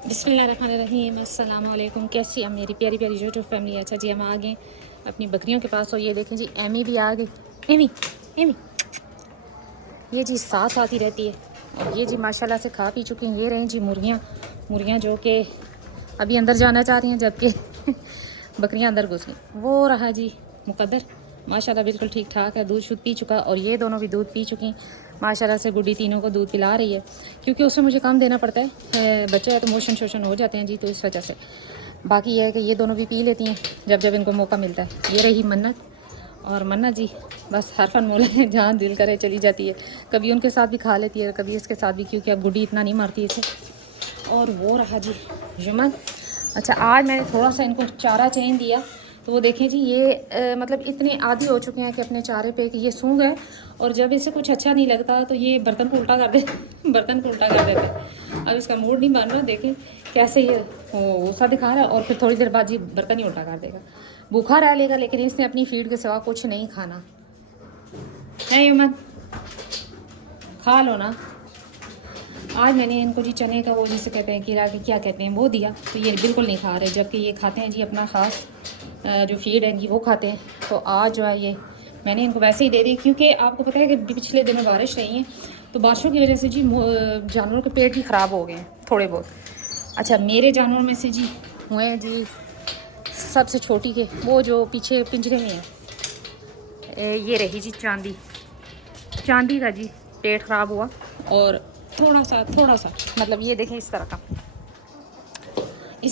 बिस्मिल्लाहिर्रहमानिर्रहीम। अस्सलाम वालेकुम। कैसी है मेरी प्यारी प्यारी यूट्यूब फैमिली। अच्छा जी, हम आ गए अपनी बकरियों के पास और ये देखें जी, एमी भी आ गई। एमी एमी ये जी साथ साथ ही रहती है। और ये जी माशाल्लाह से खा पी चुकी हैं। ये रही जी मुर्गियाँ मुर्गियाँ जो कि अभी अंदर जाना चाह रही हैं, जबकि बकरियाँ अंदर घुस गई। वो रहा जी मुकद्दर, माशाल्लाह बिल्कुल ठीक ठाक है, दूध शुद्ध पी चुका। और ये दोनों भी दूध पी चुकी माशाल्लाह से। गुड्डी तीनों को दूध पिला रही है, क्योंकि उससे मुझे कम देना पड़ता है। बच्चे हैं तो मोशन शोशन हो जाते हैं जी, तो इस वजह से। बाकी यह है कि ये दोनों भी पी लेती हैं जब जब इनको मौका मिलता है। ये रही मन्नत, और मन्नत जी बस हर फन मोल है, जहाँ दिल करे चली जाती है। कभी उनके साथ भी खा लेती है, कभी इसके साथ भी, क्योंकि अब गुड्डी इतना नहीं मारती इसे। और वो रहा जी जुमन। अच्छा, आज मैंने थोड़ा सा इनको चारा चेंज दिया, तो वो देखें जी ये मतलब इतने आदी हो चुके हैं कि अपने चारे पे कि ये सूंघ गए। और जब इसे कुछ अच्छा नहीं लगता तो ये बर्तन को उल्टा कर दे बर्तन को उल्टा कर देते हैं। अब इसका मूड नहीं बन रहा, देखें कैसे ये गुस्सा दिखा रहा है, और फिर थोड़ी देर बाद जी बर्तन ही उल्टा कर देगा। भूखा रह लेगा, लेकिन इसने अपनी फीड के सिवा कुछ नहीं खाना है। युमन खा लो ना। आज मैंने इनको जी चने का वो जिसे कहते हैं कीड़ा, क्या कहते हैं, वो दिया, तो ये बिल्कुल नहीं खा रहे, जबकि ये खाते हैं जी अपना ख़ास जो फीड है जी वो खाते हैं। तो आज जो है ये मैंने इनको वैसे ही दे दी, क्योंकि आपको पता है कि पिछले दिनों बारिश रही है, तो बारिशों की वजह से जी जानवरों के पेट भी ख़राब हो गए हैं थोड़े बहुत। अच्छा, मेरे जानवरों में से जी हुए हैं जी सबसे छोटी के वो जो पीछे पिंजरे में है, ये रही जी चांदी। चांदी का जी पेट ख़राब हुआ, और थोड़ा सा मतलब ये देखें इस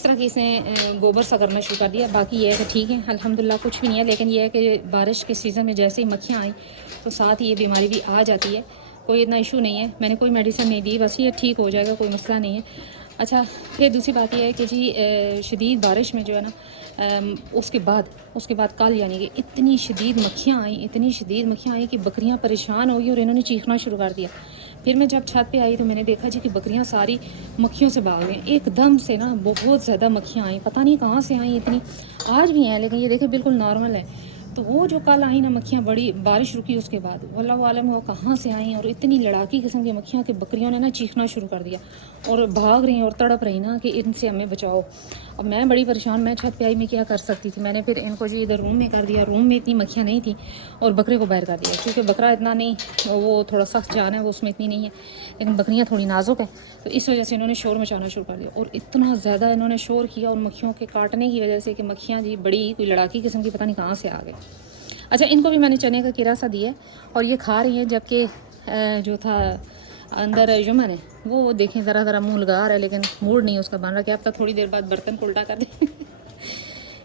तरह की इसने गोबर सा करना शुरू कर दिया। बाकी ये है कि ठीक है, अल्हम्दुलिल्लाह कुछ भी नहीं है। लेकिन ये है कि बारिश के सीज़न में जैसे ही मक्खियाँ आई तो साथ ही ये बीमारी भी आ जाती है। कोई इतना इशू नहीं है, मैंने कोई मेडिसिन नहीं दी, बस ये ठीक हो जाएगा, कोई मसला नहीं है। अच्छा, फिर दूसरी बात यह है कि जी शदीद बारिश में जो है ना, उसके बाद कल यानी कि इतनी शदीद मक्खियाँ आई कि बकरियाँ परेशान हो गई और इन्होंने चीखना शुरू कर दिया। फिर मैं जब छत पे आई तो मैंने देखा जी कि बकरियां सारी मक्खियों से भाग गई एकदम से ना। बहुत ज़्यादा मक्खियां आई, पता नहीं कहाँ से आई इतनी। आज भी हैं, लेकिन ये देखें बिल्कुल नॉर्मल है। तो वो जो कल आई ना मक्खियाँ, बड़ी बारिश रुकी उसके बाद, वल्लाहु आलम वो कहाँ से आई, और इतनी लड़ाकी किस्म की मक्खियाँ कि बकरियों ने ना चीखना शुरू कर दिया और भाग रही और तड़प रही ना कि इनसे हमें बचाओ। अब मैं बड़ी परेशान, मैं छत पे आई, मैं क्या कर सकती थी। मैंने फिर इनको जी इधर रूम में कर दिया, रूम में इतनी मक्खियाँ नहीं थी, और बकरे को बाहर कर दिया, क्योंकि बकरा इतना नहीं, वो थोड़ा सख्त जान है, वो उसमें इतनी नहीं है, लेकिन बकरियाँ थोड़ी नाजुक है। तो इस वजह से इन्होंने शोर मचाना शुरू कर दिया, और इतना ज़्यादा इन्होंने शोर किया, और मक्खियों के काटने की वजह से कि मक्खियाँ जी बड़ी कोई लड़ाकी किस्म की पता नहीं कहाँ से आ गए। अच्छा, इनको भी मैंने चने का कीड़ा सा दिया और ये खा रही हैं, जबकि जो था अंदर युमन है वो देखें ज़रा मुँह लगा रहा है, लेकिन मूड नहीं उसका बन रहा कि अब तक थोड़ी देर बाद बर्तन को उल्टा कर दे।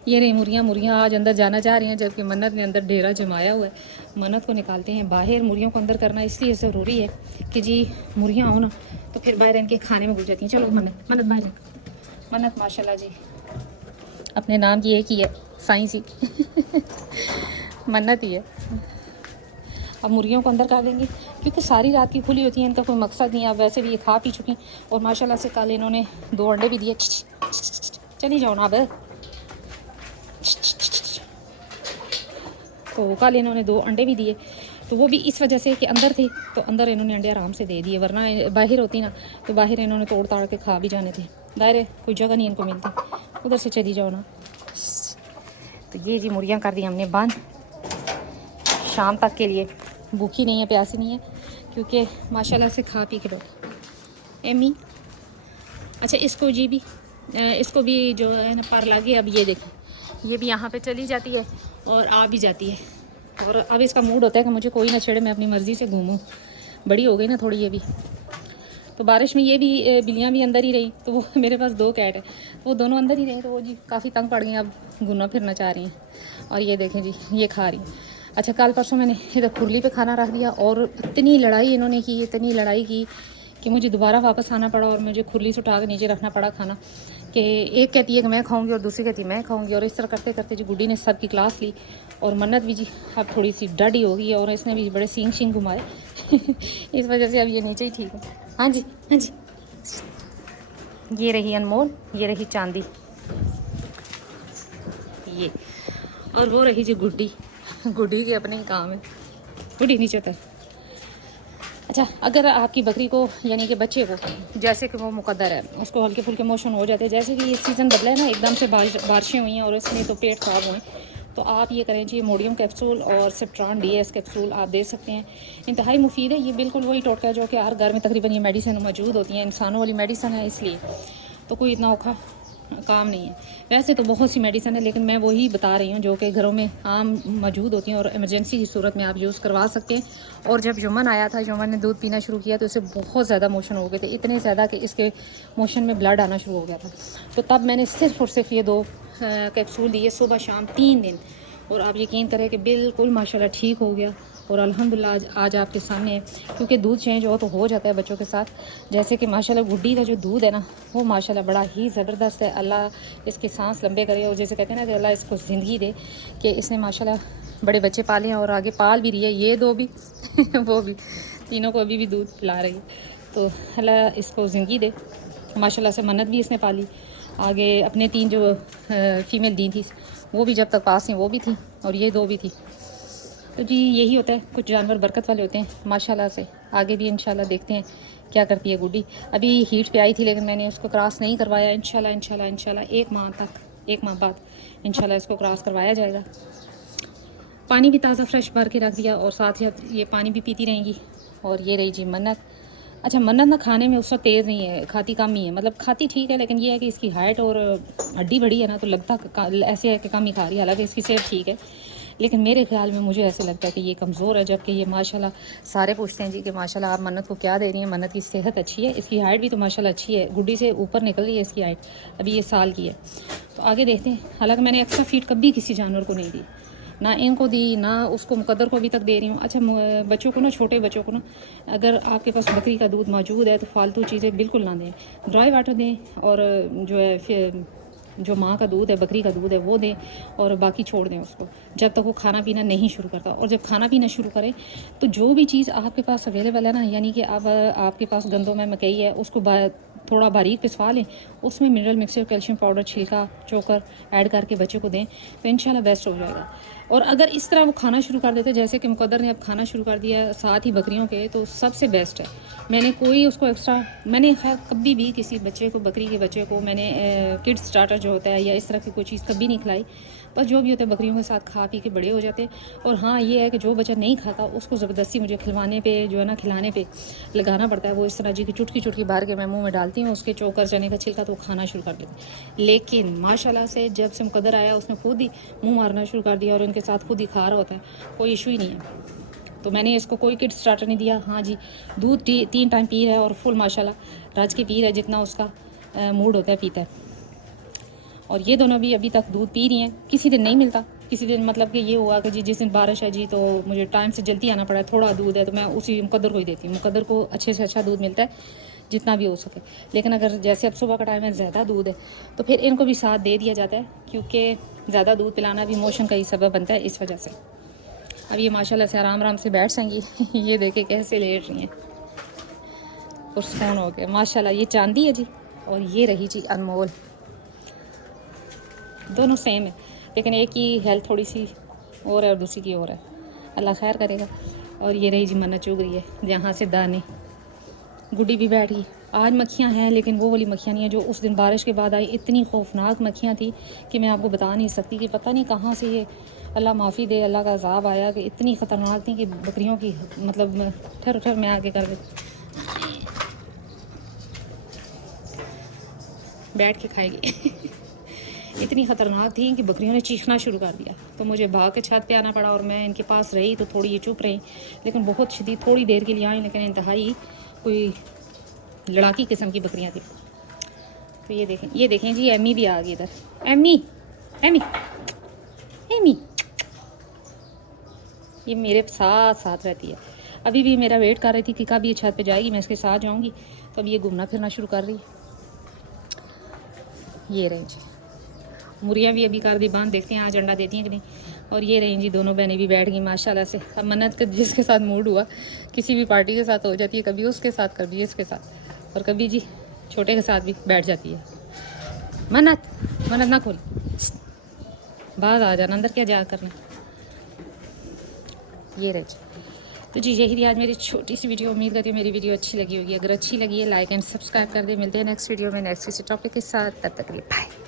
ये रही मुर्गियाँ आज अंदर जाना चाह रही हैं, जबकि मन्नत ने अंदर डेरा जमाया हुआ है। मन्नत को निकालते हैं बाहर। मुर्गियों को अंदर करना इसलिए ज़रूरी है कि जी मुर्गियाँ हो ना तो फिर बाहर इनके खाने में घुस जाती हैं। चलो मन्नत बाहर जा। मन्नत माशाल्लाह जी अपने नाम की एक ही है, साइंस ही मन्नत ही है। अब मुर्गियों को अंदर कर देंगे, क्योंकि सारी रात की खुली होती है, इनका कोई मकसद नहीं है। अब वैसे भी ये खा पी चुकी, और माशाल्लाह से कल इन्होंने 2 अंडे भी दिए। चली जाओ ना अब। तो कल इन्होंने 2 अंडे भी दिए, तो वो भी इस वजह से कि अंदर थे, तो अंदर इन्होंने अंडे आराम से दे दिए, वरना बाहर होती ना तो बाहर इन्होंने तोड़ ताड़ के खा भी जाने थे। दायरे कोई जगह नहीं इनको मिलती, उधर से चली जाओ ना। तो ये जी मुर्गियाँ कर दी हमने बंद शाम तक के लिए। भूखी नहीं है, प्यासी नहीं है, क्योंकि माशाल्लाह से खा पी के लोग। एमी अच्छा, इसको भी जो है ना पर लगे। अब ये देखें, ये भी यहाँ पे चली जाती है और आ भी जाती है, और अब इसका मूड होता है कि मुझे कोई ना छेड़े, मैं अपनी मर्ज़ी से घूमूँ। बड़ी हो गई ना थोड़ी ये भी। तो बारिश में ये भी बिल्लियाँ भी अंदर ही रही, तो वो मेरे पास 2 कैट है, वो दोनों अंदर ही रहे, तो वो जी काफ़ी तंग पड़ गई, अब घूमना फिरना चाह रही हैं। और ये देखें जी ये खा रही। अच्छा, कल परसों मैंने इधर खुरली पे खाना रख दिया, और इतनी लड़ाई इन्होंने की, इतनी लड़ाई की कि मुझे दोबारा वापस आना पड़ा, और मुझे खुरली से उठा के नीचे रखना पड़ा खाना, कि एक कहती है कि मैं खाऊंगी और दूसरी कहती है मैं खाऊंगी। और इस तरह करते करते जी गुड्डी ने सबकी क्लास ली, और मन्नत भी जी अब थोड़ी सी डडी हो गई है, और इसने भी बड़े सींग घुमाए इस वजह से अब ये नीचे ही ठीक है। हाँ जी हाँ जी। ये रही अनमोल, ये रही चांदी, ये, और वो रही जी गुड्डी। गुड्डी के अपने ही काम है। गुड्डी नीचे उतर। अच्छा, अगर आपकी बकरी को यानी कि बच्चे को जैसे कि वो मुकद्दर है, उसको हल्के फुल्के मोशन हो जाते हैं, जैसे कि ये सीज़न बदला है ना, एकदम से बारिशें हुई हैं और इसमें तो पेट ख़राब हुए, तो आप ये करें जी, मोडियम कैप्सूल और सिप्ट्रॉन DS कैप्सूल आप दे सकते हैं। इंतहाई मुफीद है, ये बिल्कुल वही टोटका है जो कि हर घर में तकरीबन ये मेडिसिन मौजूद होती हैं, इंसानों वाली मेडिसिन है, इसलिए तो कोई इतना औखा काम नहीं है। वैसे तो बहुत सी मेडिसिन है, लेकिन मैं वही बता रही हूँ जो कि घरों में आम मौजूद होती हैं और इमरजेंसी की सूरत में आप यूज़ करवा सकते हैं। और जब यमन आया था, यमन ने दूध पीना शुरू किया तो इसे बहुत ज़्यादा मोशन हो गए थे, इतने ज़्यादा कि इसके मोशन में ब्लड आना शुरू हो गया था। तो तब मैंने सिर्फ और सिर्फ ये 2 कैप्सूल दिए सुबह शाम 3 दिन, और आप यकीन करें कि बिल्कुल माशाल्लाह ठीक हो गया। और अल्हम्दुलिल्लाह आज आपके सामने है, क्योंकि दूध चेंज हो जाता है बच्चों के साथ। जैसे कि माशाल्लाह गुड्डी का जो दूध है ना, वो माशाल्लाह बड़ा ही ज़बरदस्त है। अल्लाह इसके सांस लंबे करे, और जैसे कहते हैं ना कि अल्लाह इसको ज़िंदगी दे कि इसने माशाल्लाह बड़े बच्चे पाले हैं और आगे पाल भी रही है, ये 2 भी वो भी, तीनों को अभी भी दूध पिला रही है। तो अल्लाह इसको ज़िंदगी दे। माशाल्लाह से मन्नत भी इसने पाली, आगे अपने 3 जो फ़ीमेल दी थी वो भी जब तक पास हैं वो भी थी, और ये 2 भी थी। तो जी यही होता है, कुछ जानवर बरकत वाले होते हैं माशाल्लाह से। आगे भी इंशाल्लाह देखते हैं क्या करती है गुड्डी। अभी हीट पे आई थी, लेकिन मैंने उसको क्रॉस नहीं करवाया। इंशाल्लाह 1 माह बाद इंशाल्लाह इसको क्रॉस करवाया जाएगा। पानी भी ताज़ा फ्रेश भर के रख दिया, और साथ ही ये पानी भी पीती रहेंगी। और ये रही जी मन्नत। अच्छा, मन्नत ना खाने में उसका तेज़ नहीं है, खाती कम ही है, मतलब खाती ठीक है, लेकिन ये है कि इसकी हाइट और हड्डी बड़ी है ना, तो लगता ऐसे है कि कम ही खा रही है। हालांकि इसकी सेहत ठीक है, लेकिन मेरे ख्याल में मुझे ऐसे लगता है कि ये कमज़ोर है। जबकि ये माशाल्लाह सारे पूछते हैं जी कि माशाल्लाह आप मन्नत को क्या दे रही हैं, मन्नत की सेहत अच्छी है, इसकी हाइट भी तो माशाल्लाह अच्छी है, गुड्डी से ऊपर निकल रही है इसकी हाइट, अभी ये साल की है। तो आगे देखते हैं। हालांकि मैंने एक्स्ट्रा फीड कभी किसी जानवर को नहीं दी, ना इनको दी, ना उसको मुकद्दर को अभी तक दे रही हूँ। अच्छा, बच्चों को ना, छोटे बच्चों को ना, अगर आपके पास बकरी का दूध मौजूद है तो फालतू चीज़ें बिल्कुल ना दें, ड्राई वाटर दें, और जो है फिर जो माँ का दूध है, बकरी का दूध है, वो दें, और बाकी छोड़ दें उसको जब तक वो खाना पीना नहीं शुरू करता। और जब खाना पीना शुरू करे तो जो भी चीज़ आपके पास अवेलेबल है ना, यानी कि अब आपके पास गंदों में मकई है, उसको थोड़ा बारीक पिसवा लें, उसमें मिनरल मिक्सचर, कैल्शियम पाउडर, छिलका, चोकर ऐड करके बच्चे को दें, तो इंशाल्लाह बेस्ट हो जाएगा। और अगर इस तरह वो खाना शुरू कर देते जैसे कि मुकद्दर ने अब खाना शुरू कर दिया साथ ही बकरियों के, तो सबसे बेस्ट है। मैंने कोई उसको एक्स्ट्रा, मैंने खैर कभी भी किसी बच्चे को, बकरी के बच्चे को मैंने किड्स स्टार्टर जो होता है या इस तरह की कोई चीज़ कभी नहीं खिलाई। बस जो भी होता है बकरियों के साथ खा पी के बड़े हो जाते। और हाँ, ये है कि जो बच्चा नहीं खाता उसको ज़बरदस्ती मुझे खिलवाने पे, जो है ना, खिलाने पे लगाना पड़ता है। वो इस तरह जी की चुटकी चुटकी बाहर के मैं मुँह में डालती हूँ उसके चोकर, चने का छिलका, तो वो खाना शुरू कर देते। लेकिन माशाल्लाह से जब से मुकद्दर आया उसने खुद ही मुँह मारना शुरू कर दिया और उनके साथ खुद ही खा रहा होता है, कोई इशू ही नहीं है। तो मैंने इसको कोई किड स्टार्टर नहीं दिया। हाँ जी, दूध 3 टाइम पी रहा है, और फुल माशाल्लाह रज के पी रहा है, जितना उसका मूड होता है पीता है। और ये दोनों भी अभी तक दूध पी रही हैं। किसी दिन नहीं मिलता, किसी दिन मतलब कि ये हुआ कि जी जिस दिन बारिश है जी, तो मुझे टाइम से जल्दी आना पड़ा है, थोड़ा दूध है तो मैं उसी मुकद्दर को ही देती हूँ। मुकद्दर को अच्छे से अच्छा दूध मिलता है जितना भी हो सके। लेकिन अगर जैसे अब सुबह का टाइम है, ज़्यादा दूध है, तो फिर इनको भी साथ दे दिया जाता है, क्योंकि ज़्यादा दूध पिलाना भी मोशन का ही सबब बनता है, इस वजह से। अब ये माशाल्लाह से आराम आराम से बैठ जाएंगी ये देखे कैसे लेट रही हैं, पुरस्कून हो गया माशाल्लाह। ये चांदी है जी, और ये रही जी अनमोल। दोनों सेम है, लेकिन एक की हेल्थ थोड़ी सी और है और दूसरी की और है, अल्लाह खैर करेगा। और ये रही जी मन्नत चुग रही है जहाँ से दाने। गुड्डी भी बैठ गई। आज मक्खियाँ हैं, लेकिन वो वाली मक्खियाँ नहीं है जो उस दिन बारिश के बाद आई। इतनी खौफनाक मक्खियाँ थी कि मैं आपको बता नहीं सकती, कि पता नहीं कहाँ से ये, अल्लाह माफ़ी दे, अल्लाह का अज़ाब आया, कि इतनी ख़तरनाक थी कि बकरियों की, मतलब ठहर मैं आगे कर बैठ के खाएगी इतनी ख़तरनाक थी कि बकरियों ने चीखना शुरू कर दिया, तो मुझे भाग के छत पे आना पड़ा। और मैं इनके पास रही तो थोड़ी ये चुप रही, लेकिन बहुत शदीद थोड़ी देर के लिए आई, लेकिन इंतहाई कोई लड़ाकी किस्म की बकरियां थी। तो ये देखें जी, एमी भी आ गई इधर। एमी एमी एमी ये मेरे साथ साथ रहती है। अभी भी मेरा वेट कर रही थी कि कब ये छत पे जाएगी, मैं इसके साथ जाऊंगी, तो अब ये घूमना फिरना शुरू कर रही है। ये रही जी मुर्गियाँ भी अभी कर दी बंद, देखते हैं आज अंडा देती हैं कि नहीं। और ये रही जी दोनों बहनें भी बैठ गई माशाल्लाह से। अब मन्नत का जिसके साथ मूड हुआ, किसी भी पार्टी के साथ हो जाती है, कभी उसके साथ, कभी इसके साथ, और कभी जी छोटे के साथ भी बैठ जाती है। मन्नत ना खोल, बाहर आ जाना, अंदर क्या जा करना। ये रही जी, तो जी यही थी आज मेरी छोटी सी वीडियो। उम्मीद करती हूँ मेरी वीडियो अच्छी लगी होगी। अगर अच्छी लगी है लाइक एंड सब्सक्राइब कर दे। मिलते हैं नेक्स्ट वीडियो में नेक्स्ट किसी टॉपिक के साथ। तब तक के लिए बाय।